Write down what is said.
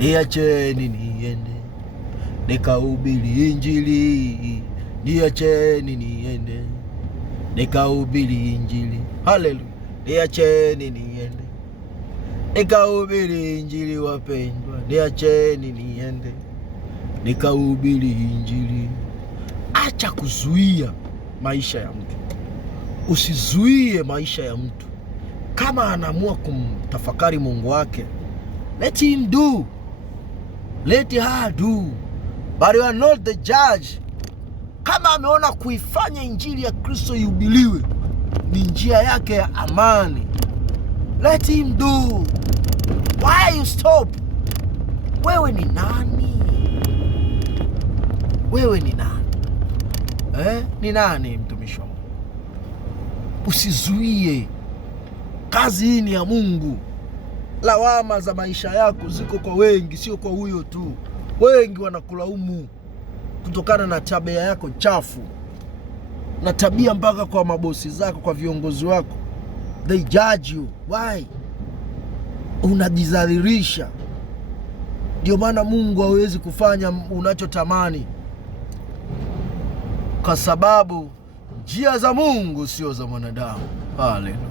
niacheni niende nikahubiri Injili, niacheni niende nikahubiri Injili. Haleluya. Niacheni niende nikahubiri Injili wapendwa, niacheni niende nikahubiri Injili. Acha kuzuia maisha ya mtu. Usizuie maisha ya mtu. Kama anaamua kumtafakari Mungu wake, let him do, let her do, but you are not the judge. Kama ameona kuifanya Injili ya Kristo ihubiriwe ni njia yake ya amani, let him do. Why you stop? Wewe ni nani? Wewe ni nani? Ni nani mtumishi wa Mungu? Usizuie. Kazi hii ni ya Mungu. Lawama za maisha yako ziko kwa wengi, sio kwa huyo tu. Wengi wanakulaumu kutokana na tabia yako chafu, na tabia mpaka kwa mabosi zako, kwa viongozi wako. They judge you. Why? Unajidhalilisha. Ndio maana Mungu hawezi kufanya unachotamani, kwa sababu njia za Mungu sio za mwanadamu. Haleluya.